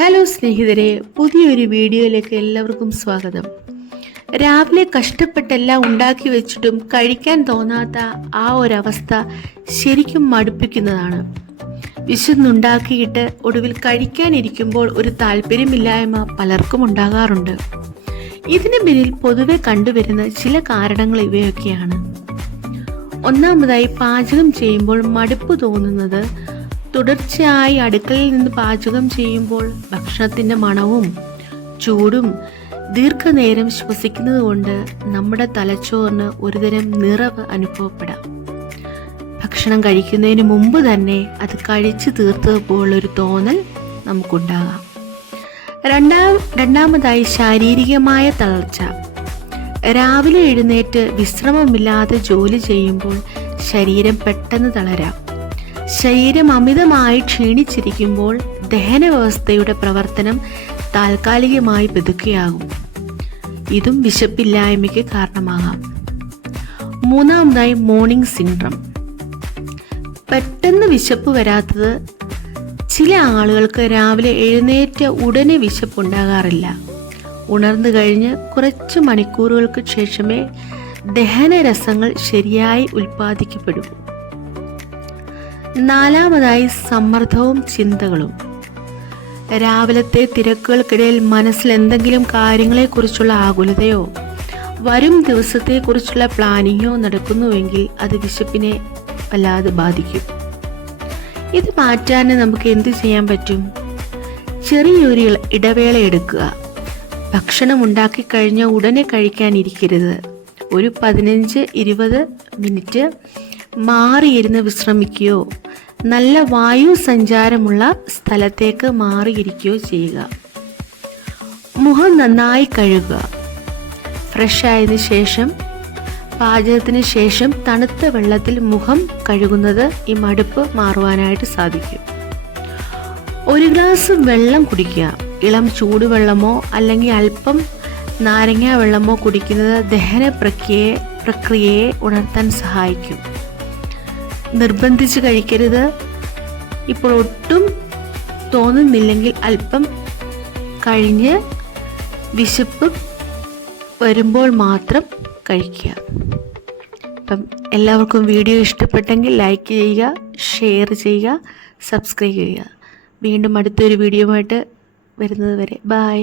Hello സ്നേഹിതരെ, പുതിയൊരു വീഡിയോയിലേക്ക് എല്ലാവർക്കും സ്വാഗതം. രാവിലെ കഷ്ടപ്പെട്ടെല്ലാം ഉണ്ടാക്കി വെച്ചിട്ടും കഴിക്കാൻ തോന്നാത്ത ആ ഒരവസ്ഥ ശരിക്കും മടുപ്പിക്കുന്നതാണ്. വിശന്നുണ്ടാക്കിയിട്ട് ഒടുവിൽ കഴിക്കാനിരിക്കുമ്പോൾ ഒരു താല്പര്യമില്ലായ്മ പലർക്കും ഉണ്ടാകാറുണ്ട്. ഇതിന് പിന്നിൽ പൊതുവെ കണ്ടുവരുന്ന ചില കാരണങ്ങൾ ഇവയൊക്കെയാണ്. ഒന്നാമതായി, പാചകം ചെയ്യുമ്പോൾ മടുപ്പ് തോന്നുന്നത്. തുടർച്ചയായി അടുക്കളയിൽ നിന്ന് പാചകം ചെയ്യുമ്പോൾ ഭക്ഷണത്തിൻ്റെ മണവും ചൂടും ദീർഘനേരം ശ്വസിക്കുന്നത് കൊണ്ട് നമ്മുടെ തലച്ചോറിന് ഒരുതരം നിറവ് അനുഭവപ്പെടാം. ഭക്ഷണം കഴിക്കുന്നതിന് മുമ്പ് തന്നെ അത് കഴിച്ചു തീർത്തതുപോലൊരു തോന്നൽ നമുക്കുണ്ടാകാം. രണ്ടാമതായി, ശാരീരികമായ തളർച്ച. രാവിലെ എഴുന്നേറ്റ് വിശ്രമമില്ലാതെ ജോലി ചെയ്യുമ്പോൾ ശരീരം പെട്ടെന്ന് തളരാം. ശരീരം അമിതമായി ക്ഷീണിച്ചിരിക്കുമ്പോൾ ദഹന വ്യവസ്ഥയുടെ പ്രവർത്തനം താൽക്കാലികമായി പതുക്കെയാകും. ഇതും വിശപ്പില്ലായ്മയ്ക്ക് കാരണമാകാം. മൂന്നാമതായി, മോർണിംഗ് സിൻഡ്രം. പെട്ടെന്ന് വിശപ്പ് വരാത്തത്. ചില ആളുകൾക്ക് രാവിലെ എഴുന്നേറ്റ ഉടനെ വിശപ്പുണ്ടാകാറില്ല. ഉണർന്നു കഴിഞ്ഞ് കുറച്ച് മണിക്കൂറുകൾക്ക് ശേഷമേ ദഹനരസങ്ങൾ ശരിയായി ഉൽപ്പാദിക്കപ്പെടൂ. നാലാമതായി, സമ്മർദ്ദവും ചിന്തകളും. രാവിലത്തെ തിരക്കുകൾക്കിടയിൽ മനസ്സിൽ എന്തെങ്കിലും കാര്യങ്ങളെക്കുറിച്ചുള്ള ആകുലതയോ വരും ദിവസത്തെക്കുറിച്ചുള്ള പ്ലാനിങ്ങോ നടക്കുന്നുവെങ്കിൽ അത് വിശപ്പിനെ വല്ലാതെ ബാധിക്കും. ഇത് മാറ്റാൻ നമുക്ക് എന്ത് ചെയ്യാൻ പറ്റും? ചെറിയൊരു ഇടവേള എടുക്കുക. ഭക്ഷണം ഉണ്ടാക്കി കഴിഞ്ഞ ഉടനെ കഴിക്കാനിരിക്കരുത്. ഒരു 15-20 മിനിറ്റ് മാറിയിരുന്ന് വിശ്രമിക്കുകയോ നല്ല വായു സഞ്ചാരമുള്ള സ്ഥലത്തേക്ക് മാറിയിരിക്കുകയോ ചെയ്യുക. മുഖം നന്നായി കഴുകുക. ഫ്രഷ് ആയതിനു ശേഷം പാചകത്തിന് ശേഷം തണുത്ത വെള്ളത്തിൽ മുഖം കഴുകുന്നത് ഈ മടുപ്പ് മാറുവാനായിട്ട് സാധിക്കും. ഒരു ഗ്ലാസ് വെള്ളം കുടിക്കുക. ഇളം ചൂടുവെള്ളമോ അല്ലെങ്കിൽ അല്പം നാരങ്ങ വെള്ളമോ കുടിക്കുന്നത് ദഹന പ്രക്രിയയെ ഉണർത്താൻ സഹായിക്കും. നിർബന്ധിച്ച് കഴിക്കരുത്. ഇപ്പോൾ ഒട്ടും തോന്നുന്നില്ലെങ്കിൽ അല്പം കഴിഞ്ഞ് വിശപ്പ് വരുമ്പോൾ മാത്രം കഴിക്കുക. അപ്പം എല്ലാവർക്കും വീഡിയോ ഇഷ്ടപ്പെട്ടെങ്കിൽ ലൈക്ക് ചെയ്യുക, ഷെയർ ചെയ്യുക, സബ്സ്ക്രൈബ് ചെയ്യുക. വീണ്ടും അടുത്തൊരു വീഡിയോയുമായിട്ട് വരുന്നത് വരെ ബൈ.